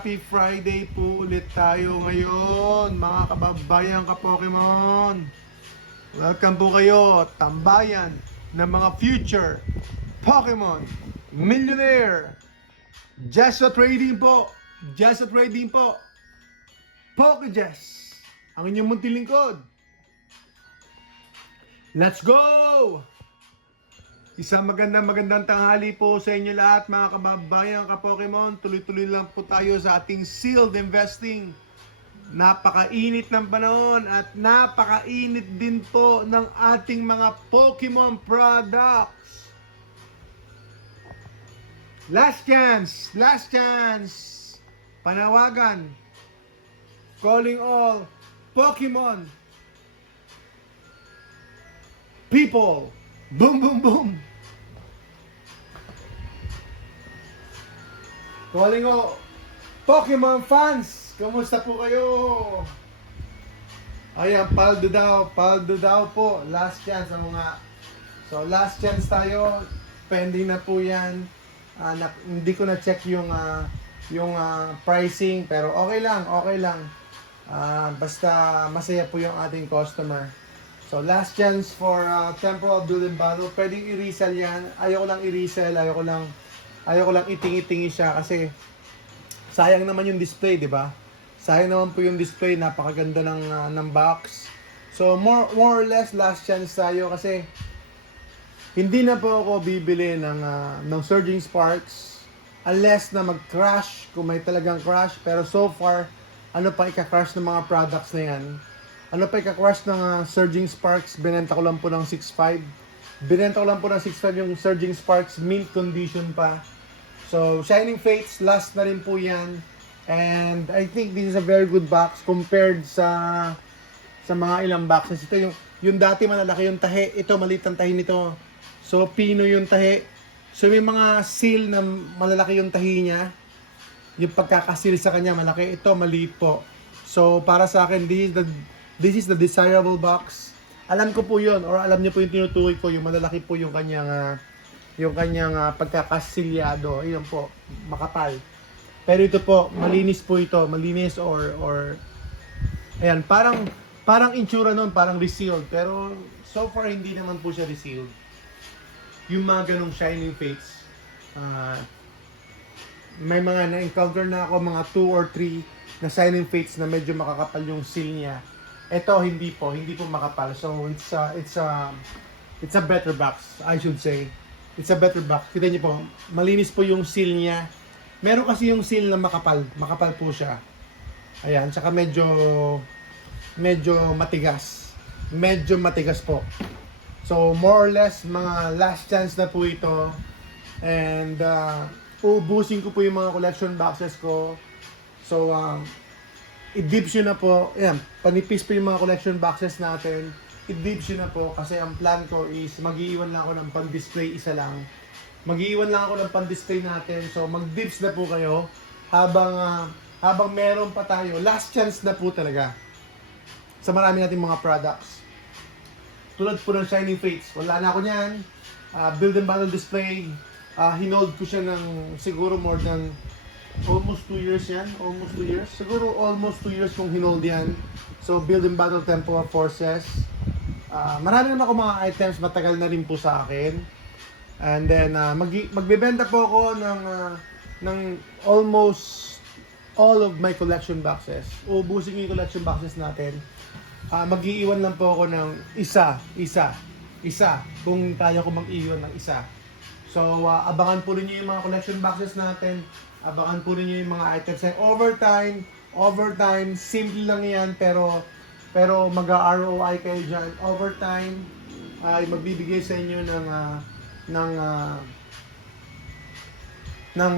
Happy Friday po ulit tayo ngayon, mga kababayan ka-Pokemon. Welcome po kayo, tambayan ng mga future Pokemon Millionaire. Just Trading po, Just Trading po. PokeJess, ang inyong munting lingkod. Let's go! Isang magandang tanghali po sa inyo lahat, mga kababayan ka-Pokemon. Tuloy-tuloy lang po tayo sa ating sealed investing. Napakainit ng panahon at napakainit din po ng ating mga Pokemon products. Last chance! Last chance! Panawagan. Calling all Pokemon people. Boom, boom, boom. Calling all Pokemon fans. Kumusta po kayo? Ayan, paldo daw po. Last chance ang mga. So, last chance tayo. Pending na po yan. Hindi ko na-check yung pricing. Pero okay lang. Basta masaya po yung ating customer. So, last chance for temporal build and battle. Pwedeng i-resell yan. Ayoko lang i-resell. Ayoko lang itingi-tingi siya kasi sayang naman yung display, di ba? Sayang naman po yung display. Napakaganda ng box. So, more or less last chance tayo kasi hindi na po ako bibili ng Surging Sparks unless na mag-crash, kung may talagang crash. Pero so far, ano pa ika-crash ng mga products na yan? Ano pa ika-crash ng Surging Sparks? Binenta ko lang po ng 6.5. Binenta ko lang po ng 6.5 yung Surging Sparks. Mint condition pa. So, Shining Fates, last na rin po yan. And I think this is a very good box compared sa mga ilang boxes. Ito yung dati malalaki yung tahi. Ito, maliit ang tahi nito. So, pino yung tahi. So, may mga seal na malalaki yung tahi niya. Yung pagkakasil sa kanya, malaki. Ito, maliit po. So, para sa akin, this is the desirable box. Alam ko po yun, or alam niyo po yung tinutukoy ko, yung malalaki po yung kanyang pagkakasilyado. Ayun po, makapal. Pero ito po, malinis po ito. Malinis or ayan, parang insura nun, parang resealed. Pero so far, hindi naman po siya resealed. Yung mga ganong Shining Fates. May mga na-encounter na ako, mga 2 or 3 na Shining Fates na medyo makakapal yung seal niya. Ito hindi po makapal. So it's a better box, I should say. It's a better box. Kita niyo po, malinis po yung seal niya. Meron kasi yung seal na makapal po siya. Ayan, saka medyo matigas. Medyo matigas po. So more or less mga last chance na po ito. And ubusin ko po yung mga collection boxes ko. So i-dips yun na po. Ayan, panipis po yung mga collection boxes natin. I-dips yun na po kasi ang plan ko is mag-iiwan lang ako ng pan-display isa lang. Mag-iiwan lang ako ng pan-display natin. So mag-dips na po kayo habang meron pa tayo. Last chance na po talaga sa marami nating mga products. Tulad po ng Shining Fates. Wala na ako niyan. Build and battle display. Hinold ko siya ng siguro more than almost 2 years yan. Almost 2 years. Siguro almost 2 years kung hinold yan. So, Build and Battle Temporal Forces. Marami naman ako mga items. Matagal na rin po sa akin. And then, magbebenta po ako ng almost all of my collection boxes. Ubusin yung collection boxes natin. Mag-iiwan lang po ako ng isa. Kung kaya ko mag-iwan ng isa. So, abangan po rin nyo yung mga collection boxes natin. Abangan po rin nyo yung mga items. Overtime, simple lang yan, pero mag-ROI kayo dyan. Overtime ay magbibigay sa inyo ng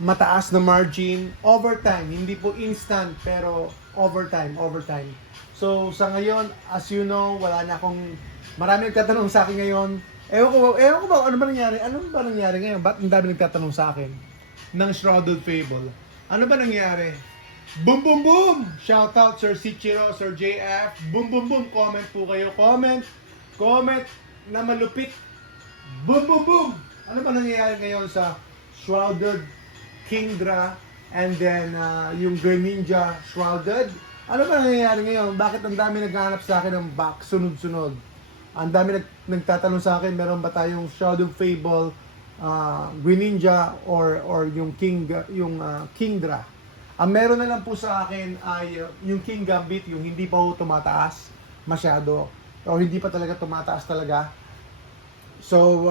mataas na margin. Overtime, hindi po instant, pero overtime. So, sa ngayon, as you know, marami nagtatanong sa akin ngayon. Ewan ko ba, ano ba nangyari ngayon? Ba't ang dami nagtatanong sa akin ng Shrouded Fable? Ano ba nangyari? Boom, boom, boom! Shoutout Sir Sichiro, Sir JF. Boom, boom, boom! Comment po kayo. Comment na malupit. Boom, boom, boom! Ano ba nangyayari ngayon sa Shrouded Kingdra And then, yung Greninja Shrouded. Ano ba nangyayari ngayon? Bakit ang dami naghahanap sa akin ng box sunod-sunod? Ang dami nagtatanong sa akin, meron ba tayong Shadow Fable, Greninja, or yung Kingdra? Ang meron na lang po sa akin ay yung King Gambit, yung hindi pa po tumataas masyado, o hindi pa talaga tumataas talaga. So,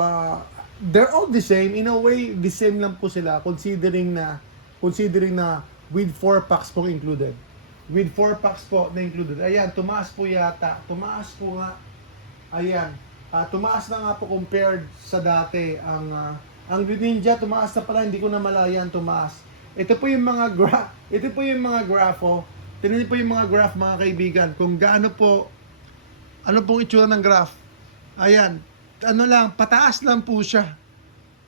they're all the same. In a way, the same lang po sila, considering na with 4 packs po included. With 4 packs po na included. Ayan, tumaas po yata. Tumaas po nga. Ayan. Tumaas na nga po compared sa dati. Ang Greninja, tumaas na pala. Hindi ko na malayan tumaas. Ito po yung mga graph, oh. Tingnan po yung mga graph, mga kaibigan. Kung gaano po, ano pong itsura ng graph. Ayan. Ano lang, pataas lang po siya.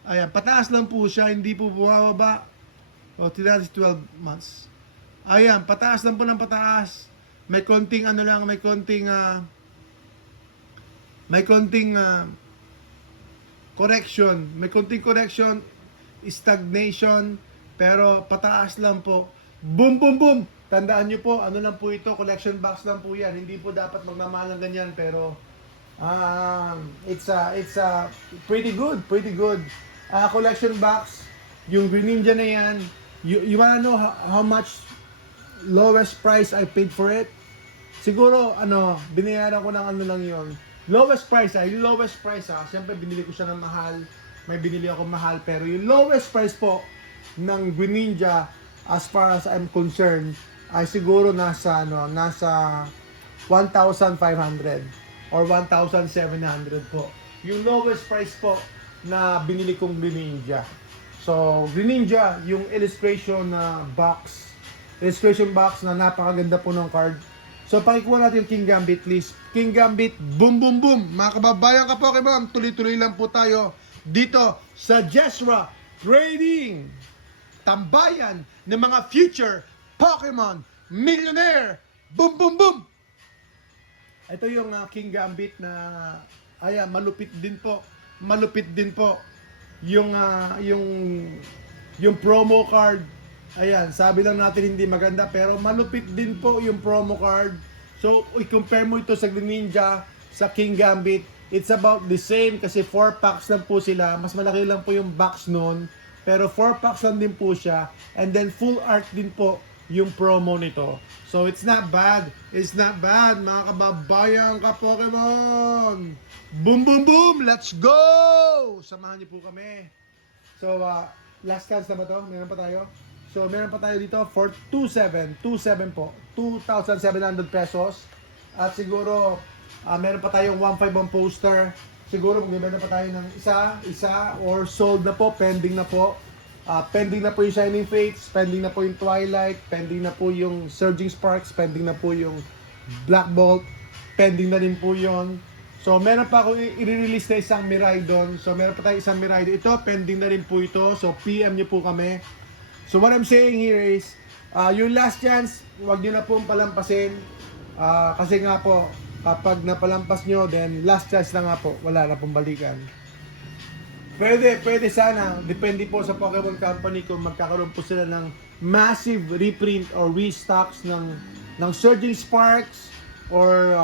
Ayan, pataas lang po siya. Hindi po bumababa. O, 12 months. Ayan, pataas lang po ng pataas. May konting ano lang, may konting correction. May konting correction, stagnation, pero pataas lang po. Boom, boom, boom! Tandaan nyo po, ano lang po ito, collection box lang po yan. Hindi po dapat magmamahal ng ganyan, pero it's pretty good. Collection box, yung Greninja na yan. You wanna know how much lowest price I paid for it? Siguro, binayaran ko ng ano lang yon. Lowest price, siyempre binili ko siya ng mahal. May binili ako mahal, pero yung lowest price po ng Greninja, as far as I'm concerned, ay siguro nasa 1,500 or 1,700 po. Yung lowest price po na binili kong Greninja. So, Greninja, yung illustration box na napakaganda po ng card. So, pakikuha natin yung King Gambit, please. King Gambit, boom, boom, boom. Mga kababayan ka Pokemon, tuloy-tuloy lang po tayo dito sa Jesra Trading. Tambayan ng mga future Pokemon Millionaire. Boom, boom, boom. Ito yung King Gambit na, malupit din po. Yung promo card. Ayan, sabi lang natin hindi maganda, pero malupit din po yung promo card. So, i-compare mo ito sa Greninja, sa King Gambit. It's about the same kasi 4 packs lang po sila. Mas malaki lang po yung box nun. Pero 4 packs lang din po siya. And then full art din po yung promo nito. So, it's not bad. Mga kababayan ka Pokemon. Boom, boom, boom! Let's go! Samahan niyo po kami. So, last chance na ba to? Meron pa tayo? So, meron pa tayo dito for 27 po. 2,700 pesos. At siguro, meron pa tayong 1.5 on poster. Siguro, magbibenta pa tayo ng isa, or sold na po, pending na po. Pending na po yung Shining Fates, pending na po yung Twilight, pending na po yung Surging Sparks, pending na po yung Black Bolt, pending na rin po yon. So, meron pa ako i-release na isang Miraidon. So, meron pa tayong isang Miraidon. Ito, pending na rin po ito. So, PM nyo po kami. So, what I'm saying here is, yung last chance, huwag nyo na pong palampasin. Kasi nga po, kapag napalampas nyo, then last chance na nga po. Wala na pong balikan. Pwede sana. Depende po sa Pokemon Company kung magkakaroon po sila ng massive reprint or restocks ng Surging Sparks or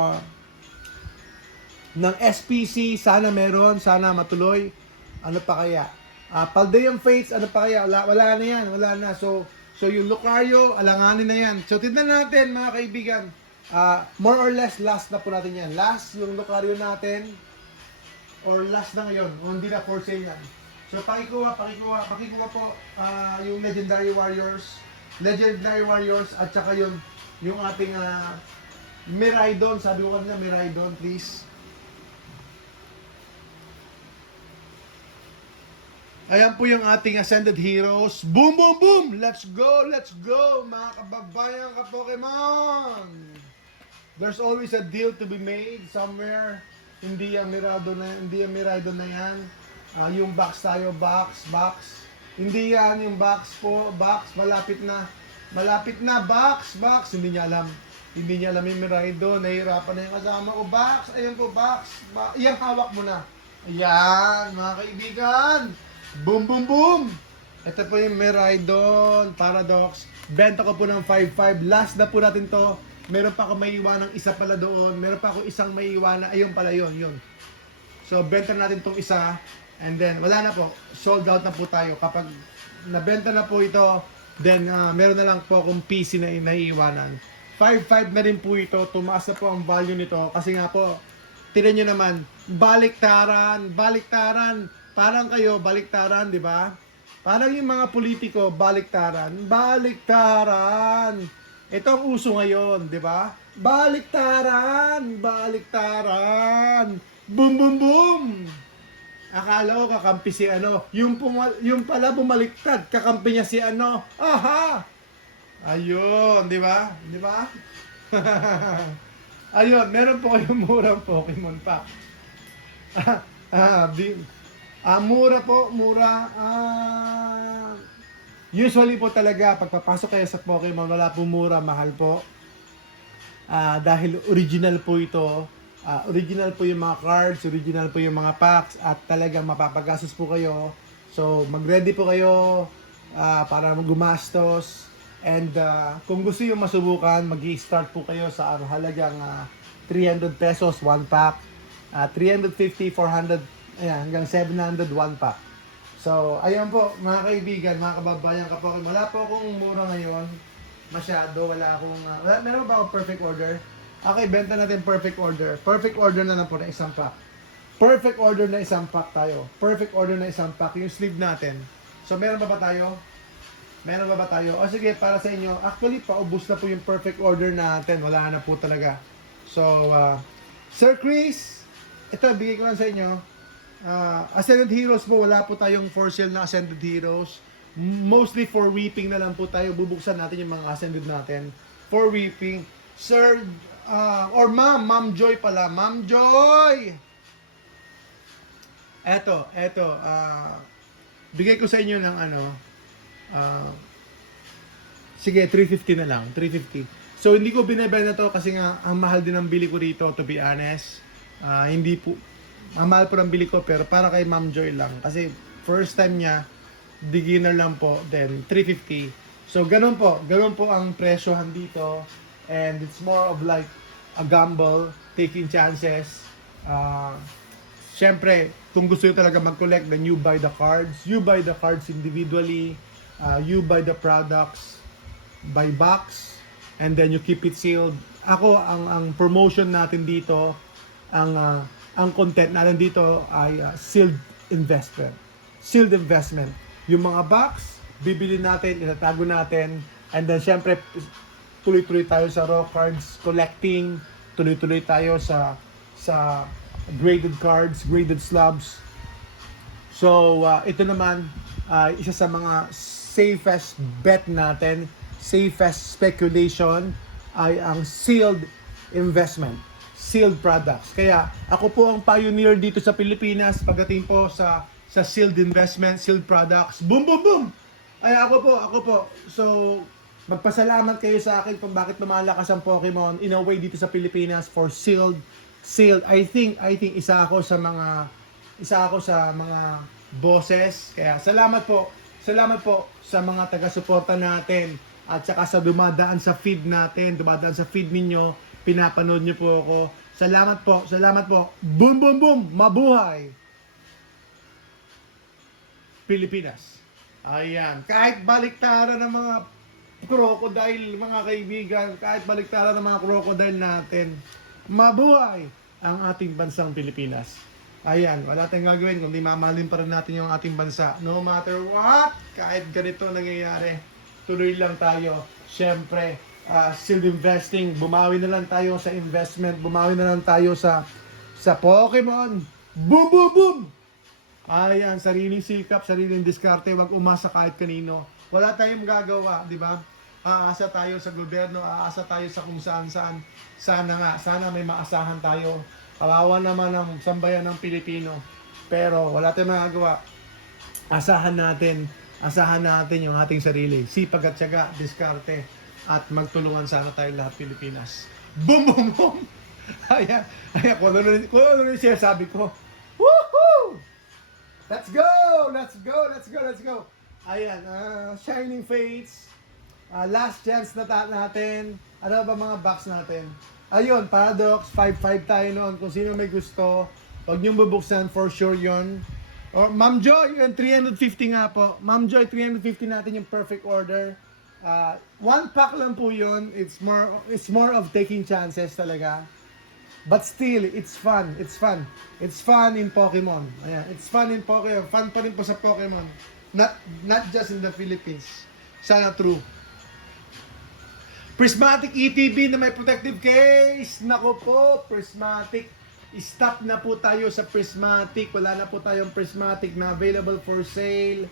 ng SPC. Sana meron. Sana matuloy. Ano pa kaya? Paldean Fates, ano pa kaya? Wala na yan. Wala na. So yung Lucario, alanganin na yan. So, tignan natin mga kaibigan. More or less, last na po natin yan. Last, yung Lucario natin. Or last na ngayon, o hindi na for sale yan. So pakikuha po yung Legendary Warriors, at saka yung ating Miraidon, sabi ko kanina Miraidon, please. Ayan po yung ating Ascended Heroes. Boom, boom, boom! Let's go, mga kababayan ka Pokemon! There's always a deal to be made somewhere. Hindi yung Miraidon na yan. Yung box tayo, box. Hindi yan yung box po, box, malapit na, box. Hindi niya alam yung Miraidon, nahihirapan na yung kasama ko, box. Ayan po, box. Yan, hawak mo na. Ayan, mga kaibigan. Boom, boom, boom. Ito po yung Miraidon Paradox. Benta ko po ng 5.5. Last na po natin to. Meron pa ako may iwanang isa pala doon. Meron pa ako isang may iwanan. Ayun pala yun. So, benta natin tong isa. And then, wala na po. Sold out na po tayo. Kapag nabenta na po ito, then meron na lang po akong PC na naiiwanan. 5.5 na rin po ito. Tumaas na po ang value nito. Kasi nga po, tinan nyo naman, baliktaran. Parang kayo, baliktaran, di ba? Parang yung mga politiko, baliktaran. Ito ang uso ngayon, di ba? Baliktaran. Boom, boom, boom. Akala ko kakampi si ano. Yung pala bumaliktad, kakampi niya si ano. Aha! Ayun, di ba? Ayun, meron po kayong murang Pokemon pack. Mura po. Usually po talaga, pagpapasok kayo sa Pokemon, wala po mura, mahal po. Dahil original po ito. Original po yung mga cards, original po yung mga packs, at talagang mapapagastos po kayo. So, mag-ready po kayo para gumastos. And kung gusto yung masubukan, mag-i-start po kayo sa halagang 300 pesos, 1 pack. 350, 400, ayan, hanggang 700, 1 pack. So, ayan po, mga kaibigan, mga kababayan, kapokemon. Wala po akong mura ngayon. Masyado, meron ba akong perfect order? Okay, benta natin perfect order. Perfect order na lang po na isang pack. Perfect order na isang pack tayo. Perfect order na isang pack. Yung sleeve natin. So, meron ba tayo? O sige, para sa inyo. Actually, paubos na po yung perfect order natin. Wala na po talaga. So, Sir Chris, ito, bigay ko lang sa inyo. Ascended Heroes po, wala po tayong for sale na Ascended Heroes. Mostly for weeping na lang po tayo. Bubuksan natin yung mga Ascended natin. For weeping. Sir, or Ma'am Joy pala. Ma'am Joy! Eto, bigay ko sa inyo ng sige, 350 na lang. 350. So, hindi ko binibenta to kasi nga, ang mahal din ang bili ko rito, to be honest. Hindi po, ang mahal po ang bili ko, pero para kay Ma'am Joy lang. Kasi, first time niya, beginner lang po, then 350. So, ganun po ang presyohan dito. And it's more of like a gamble, taking chances. Siyempre, kung gusto nyo talaga mag-collect, then you buy the cards. You buy the cards individually. You buy the products by box. And then you keep it sealed. Ako, ang promotion natin dito, ang content natin dito ay sealed investment. Sealed investment. Yung mga box, bibili natin, itatago natin. And then, siyempre, tuloy-tuloy tayo sa raw cards collecting, tuloy-tuloy tayo sa graded cards, graded slabs. So, ito naman, isa sa mga safest bet natin, safest speculation, ay ang sealed investment, sealed products. Kaya, ako po ang pioneer dito sa Pilipinas pagdating po sa sealed investment, sealed products. Boom, boom, boom! Ay, ako po. So, magpasalamat kayo sa akin kung bakit lumalakas ang Pokemon in a way dito sa Pilipinas for sealed. I think isa ako sa mga bosses. Kaya salamat po sa mga taga-suporta natin at saka sa dumadaan sa feed ninyo, pinapanood niyo po ako. Salamat po. Boom, boom, boom! Mabuhay Pilipinas. Ayan, kahit baliktaran ng mga crocodile, mga kaibigan, kahit baliktaran ng mga crocodile natin, mabuhay ang ating bansang Pilipinas. Ayan, wala tayong gagawin kundi mamahalin pa rin natin yung ating bansa. No matter what, kahit ganito nangyayari, tuloy lang tayo. Siyempre, sealed investing, bumawi na lang tayo sa investment, bumawi na lang tayo sa Pokemon. Boom, boom, boom! Ayan, sariling sikap, sariling diskarte, wag umasa kahit kanino. Wala tayong magagawa, di ba? Aasa tayo sa gobyerno, aasa tayo sa kung saan-saan. Sana may maasahan tayo. Kawawa naman ang sambayan ng Pilipino. Pero wala tayong magagawa. Asahan natin yung ating sarili. Sipag at tiyaga, diskarte, at magtulungan sana tayo lahat Pilipinas. Boom, boom, boom! Ayan, kung ano yung sabi ko. Woohoo! Let's go! Ayan, Shining Fates. Last chance na natin. Ano ba mga box natin? Ayun, Paradox, 5-5 tayo noon. Kung sino may gusto, huwag niyong bubuksan, for sure yon. Or Ma'am Joy, yung 350 nga po. Ma'am Joy, 350 natin yung perfect order. One pack lang po yun. It's more of taking chances talaga. But still, it's fun. It's fun. It's fun in Pokemon. Ayan, it's fun in Pokemon. Fun pa rin po sa Pokemon. Not just in the Philippines. Sana true. Prismatic ETB na may protective case. Nako po, Prismatic. Stop na po tayo sa Prismatic. Wala na po tayong Prismatic na available for sale.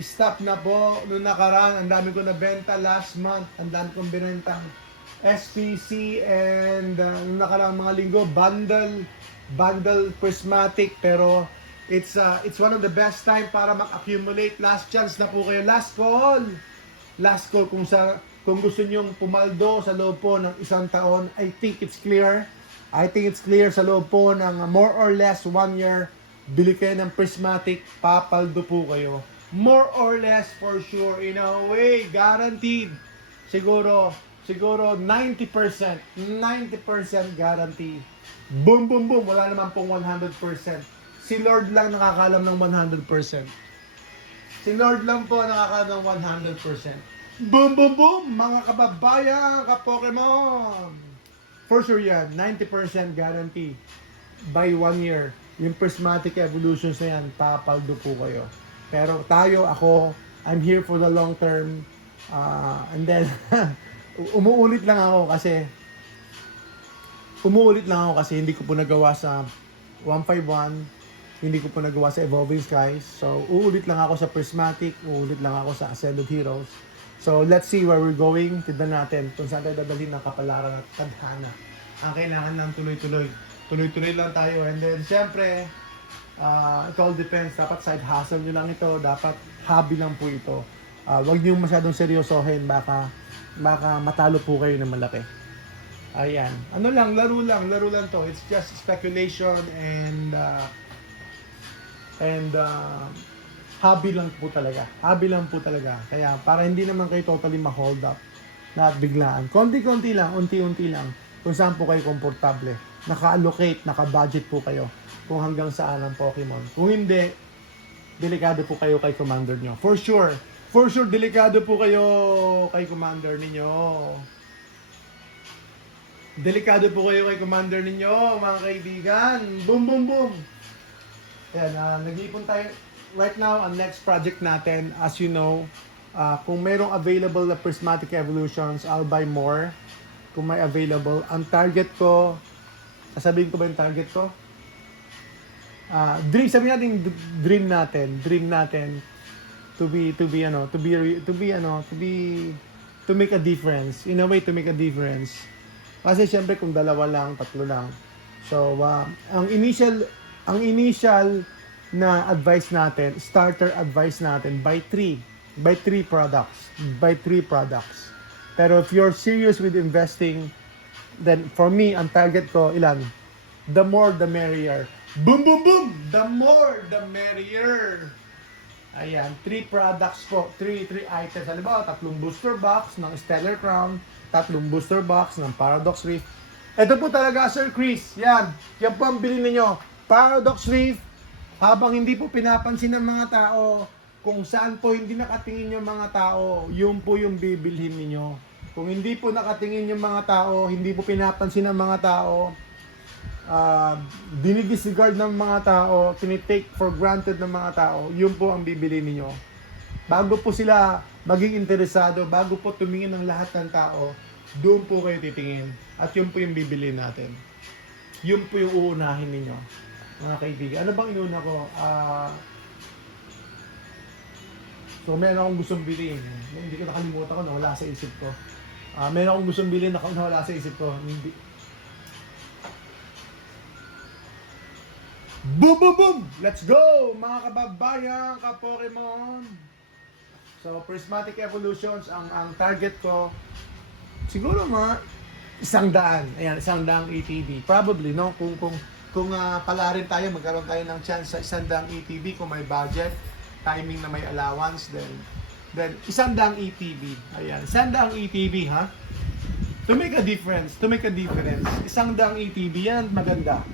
Stop na po. Noong nakaraan, ang dami ko nabenta last month. Ang dami kong binentang SPC and noong nakaraan mga linggo, bundle Prismatic. Pero it's one of the best time para mag-accumulate. Last chance na po kayo. Last call kung gusto nyong pumaldo sa loob po ng isang taon. I think it's clear sa loob po ng more or less 1 year. Bili kayo ng Prismatic, papaldo po kayo. More or less for sure, in a way, guaranteed. Siguro 90% guarantee. Boom, boom, boom. Wala naman pong 100%. Si Lord lang nakakalam ng 100%. Si Lord lang po nakakalam ng 100%. Boom, boom, boom! Mga kababayan, ka-Pokemon! For sure yan, 90% guarantee. By 1 year, yung Prismatic Evolutions na yan, papaldo po kayo. Pero ako, I'm here for the long term. And then, umuulit lang ako kasi hindi ko po nagawa sa 151, hindi ko po nagawa sa Evolving Skies. So, uulit lang ako sa Prismatic, uulit lang ako sa Ascended Heroes. So, let's see where we're going. Tignan natin kung saan tayo dadalhin ng kapalaran at tadhana. Ang kailangan lang tuloy-tuloy. Tuloy-tuloy lang tayo. And then, syempre, it all depends. Dapat side hustle nyo lang ito. Dapat hobby lang po ito. Huwag nyo masyadong seryosohin. Baka matalo po kayo ng malaki. Ayan. Ano lang, laro lang to. It's just speculation and hobby lang po talaga. Kaya para hindi naman kayo totally ma-hold up na biglaan. Konti-konti lang, unti-unti lang. Kung saan po kayo komportable. Naka-allocate, naka-budget po kayo kung hanggang saan ang Pokemon. Kung hindi, delikado po kayo kay commander nyo. For sure, delikado po kayo kay commander ninyo. Delikado po kayo kay commander ninyo, mga kaibigan. Boom, boom, boom. Ayan, nag-iipon tayo. Right now, ang next project natin, as you know, kung mayroong available na Prismatic Evolutions, I'll buy more. Kung may available. Ang target ko, sasabihin ko ba yung target ko? Sabihin natin dream natin to make a difference. In a way, to make a difference. Kasi syempre kung dalawa lang, tatlo lang. So, ang initial na advice natin, starter advice natin, buy 3 products. Pero if you're serious with investing, then for me, ang target ko, ilan? The more, the merrier. Boom, boom, boom! The more, the merrier. Ayan, 3 products po, 3 items. Halimbawa, 3 booster box ng Stellar Crown, 3 booster box ng Paradox Rift. Ito po talaga, Sir Chris. Yan po ang bilhin ninyo. Paradox Rift. Habang hindi po pinapansin ng mga tao, kung saan po hindi nakatingin yung mga tao, yun po yung bibilhin ninyo. Kung hindi po nakatingin yung mga tao, hindi po pinapansin ng mga tao, dinidisregard ng mga tao, tinitake for granted ng mga tao, yun po ang bibili ninyo. Bago po sila maging interesado, bago po tumingin ng lahat ng tao, doon po kayo titingin. At yun po yung bibili natin. Yun po yung uunahin ninyo, mga kaibigan. Ano bang inuna ko? So, meron akong gustong bilhin. Hindi ko nakalimutan ko, nawala sa isip ko. Meron akong gustong bilhin na nawala sa isip ko. Boom, boom, boom! Let's go! Mga kababayan, ka-Pokemon! So, Prismatic Evolutions, ang target ko, siguro mga 100. Ayan, 100 ETB. Probably, no? Kung pala rin tayo, magkaroon tayo ng chance sa 100 ETB kung may budget. timing na may allowance, then 100 ETB. Ayan, 100 ETB, ha? To make a difference, 100 ETB, yan maganda.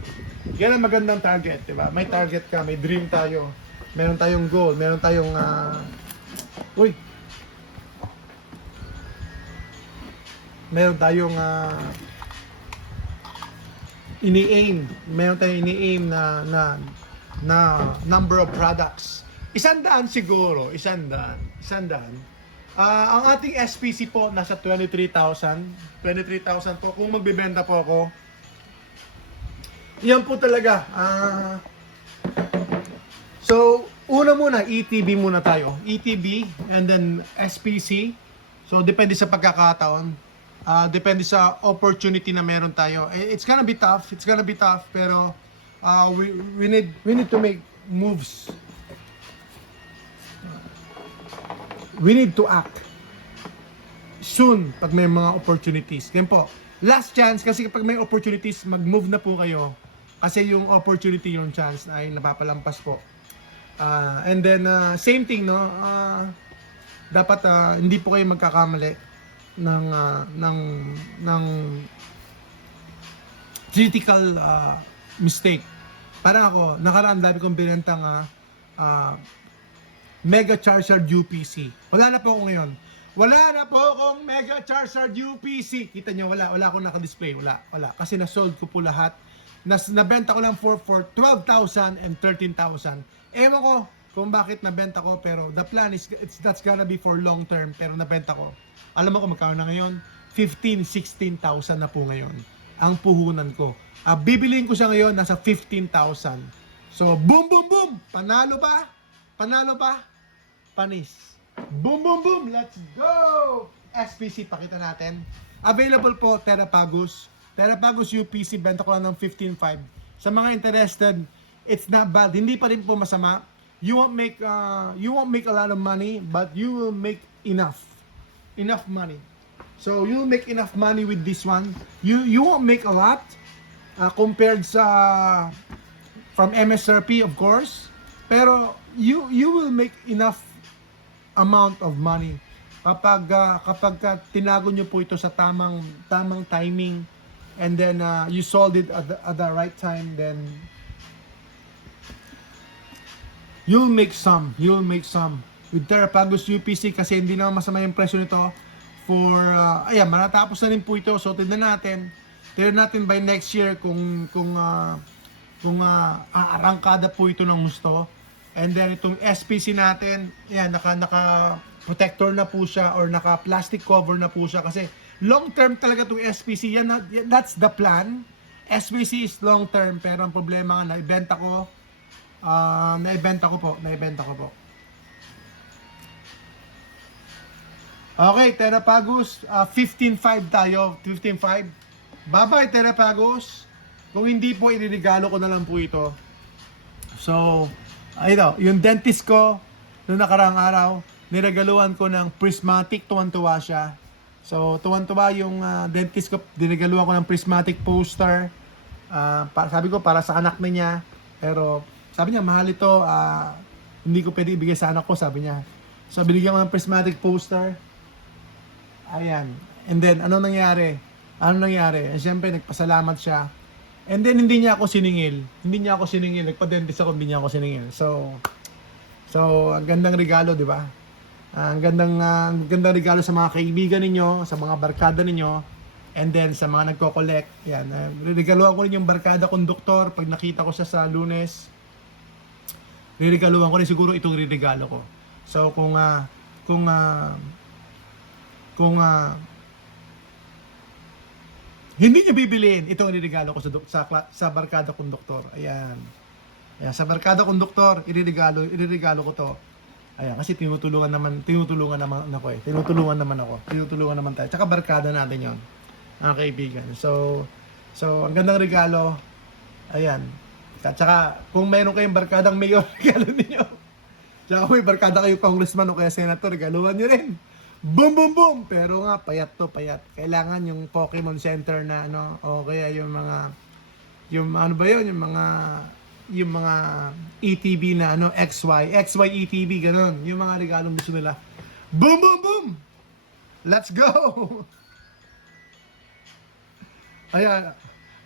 Yan ang magandang target, di ba? May target ka, may dream tayo. Meron tayong goal, meron tayong meron tayong ini-aim. Meron tayong ini-aim na number of products. 100 siguro, 100. Ang ating SPC po nasa 23,000. 23,000 po. Kung magbebenta po ako, yan po talaga. So, una muna, ETB muna tayo. ETB and then SPC. So, depende sa pagkakataon. Depende sa opportunity na meron tayo. It's gonna be tough. Pero we need to make moves. We need to act soon pag may mga opportunities. Ganyan po. Last chance kasi kapag may opportunities, mag-move na po kayo. Kasi yung opportunity, yung chance ay napapalampas po. And then, same thing, no? Dapat hindi po kayo magkakamali ng critical mistake. Parang ako, nakaraan dami kong binentang Mega Charizard UPC. Wala na po ako ngayon. Wala na po akong Mega Charizard UPC. Kita nyo, wala akong naka-display. Wala. Kasi na-sold ko po lahat. Nabenta ko lang for 12,000 and 13,000. Ewan ko kung bakit nabenta ko, pero the plan is that's gonna be for long term, pero nabenta ko. Alam mo kung magkano na ngayon? 15,000, 16,000 na po ngayon ang puhunan ko. Bibiliin ko siya ngayon nasa 15,000. So boom boom boom, panalo pa, panis. Boom boom boom, let's go. SPC pakita natin. Available po Terrapagus UPC, benta ko lang ng 15,500. Sa mga interested, it's not bad. Hindi pa rin po masama. You won't make a lot of money, but you will make enough money. So you'll make enough money with this one. You won't make a lot compared sa from MSRP, of course, pero you will make enough amount of money kapag tinago nyo po ito sa tamang timing, and then you sold it at the right time, then you'll make some with Terrapagus UPC, kasi hindi naman masama yung presyo nito for ayan, matatapos na rin po ito. So tignan natin by next year kung aarangkada po ito ng gusto. And then itong SPC natin, yan, naka protector na po siya, or naka plastic cover na po siya, kasi long term talaga itong SPC. That's the plan. SPC is long term, pero ang problema nga, naibenta ko po. Okay, Terrapagus, 15,500 tayo, 15,500. Bye-bye, Terrapagus. Kung hindi po, iririgalo ko na lang po ito. So, ayun, yung dentist ko, noong nakaraang araw, niregaluhan ko ng prismatic, tuwan-tuwa siya. So, tuwan-tuwa yung dentist ko, dinigaluhan ko ng prismatic poster. Sabi ko, para sa anak na niya. Pero, sabi niya, mahal ito, hindi ko pwede ibigay sa anak ko, sabi niya. So, binigyan ko ng prismatic poster. Ayan. And then, ano nangyari? Siyempre, nagpasalamat siya. And then, hindi niya ako siningil. Nagpa-dentist ako, hindi niya ako siningil. So, ang gandang regalo, di ba? Ang gandang regalo sa mga kaibigan ninyo, sa mga barkada ninyo, and then sa mga nagko-collect. Yan. Regaluhan ko rin yung barkada konduktor pag nakita ko siya sa Lunes. Regaluhan ko rin siguro itong regalo ko. So, kung hindi niyo bibiliin, itong iririgalo ko sa barkada konduktor. Ayan. Sa barkada konduktor, iririgalo ko to. Ayan, kasi tinutulungan naman ako eh. Tinutulungan naman tayo. Tsaka barkada natin 'yon, mga kaibigan. So ang gandang regalo. Ayan. Tsaka kung mayroon kayong barkadang mayor, regalo niyo. Tsaka kung may barkada kayo congressman o kaya senator, regaluhan niyo rin. Boom boom boom. Pero nga payat. Kailangan yung Pokemon Center na o kaya yung mga yung mga yung mga ETB na ano, XY ETB, ganun. Yung mga regalong gusto nila. Boom, boom, boom! Let's go! Ayan,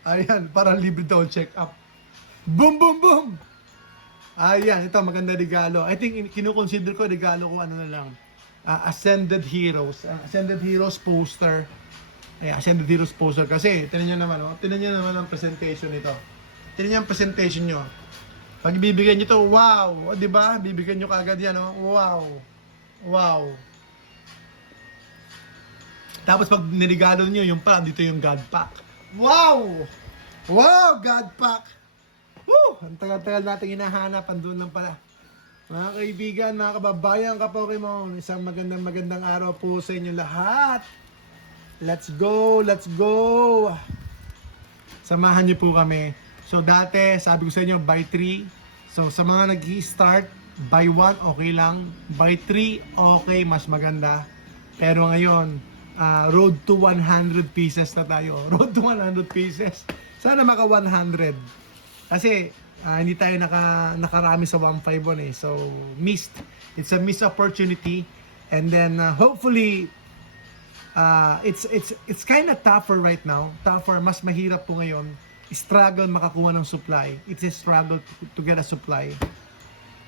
ayan, parang libre daw check-up. Boom, boom, boom! Ayan, ito, maganda regalo. I think, kinukonsider ko regalo ko, ano na lang, Ascended Heroes. Ascended Heroes poster. Ayan, Ascended Heroes poster. Kasi, tinan nyo naman, oh, tinan nyo naman ang presentation nito. Tinan nyo ang presentation nyo. Pag bibigyan nyo to, wow! O, diba? Bibigyan nyo kagad yan, oh. Wow! Wow! Tapos pag niregalo nyo, yung pala, dito yung God Pack. Wow! Wow! God Pack! Woo! Ang tagal-tagal natin hinahanap, andun lang pala. Mga kaibigan, mga kababayan, ka-Pokemon, isang magandang araw po sa inyo lahat. Let's go! Let's go! Samahan niyo po kami. So dati, sabi ko sa inyo, buy 3. So sa mga nag-i-start, buy 1, okay lang. Buy 3, okay, mas maganda. Pero ngayon, road to 100 pieces na tayo. Road to 100 pieces. Sana maka 100. Kasi hindi tayo nakarami sa 151 eh. So missed. It's a missed opportunity. And then hopefully it's kind of tougher right now. Tougher, mas mahirap po ngayon. Struggle makakuha ng supply. It's a struggle to get a supply.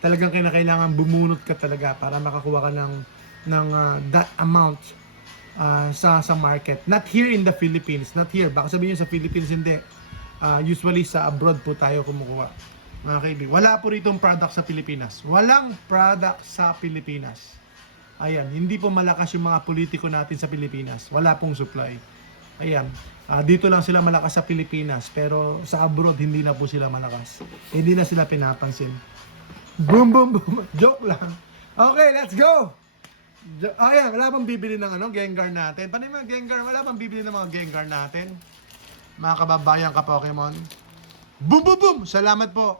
Talagang kailangan bumunot ka talaga para makakuha ka ng that amount sa market. Not here in the Philippines. Not here. Baka sabihin nyo sa Philippines hindi. Usually sa abroad po tayo kumukuha. Mga kaibigan. Wala po rito product sa Pilipinas. Walang product sa Pilipinas. Ayan. Hindi po malakas yung mga politiko natin sa Pilipinas. Wala pong supply. Ayan. Dito lang sila malakas sa Pilipinas. Pero sa abroad, hindi na po sila malakas. Hindi na sila pinapansin. Boom, boom, boom. Joke lang. Okay, let's go! Ayan, wala pang bibili ng Gengar natin. Paano yung mga Gengar? Wala pang bibili ng mga Gengar natin. Mga kababayan ka Pokemon. Boom, boom, boom! Salamat po.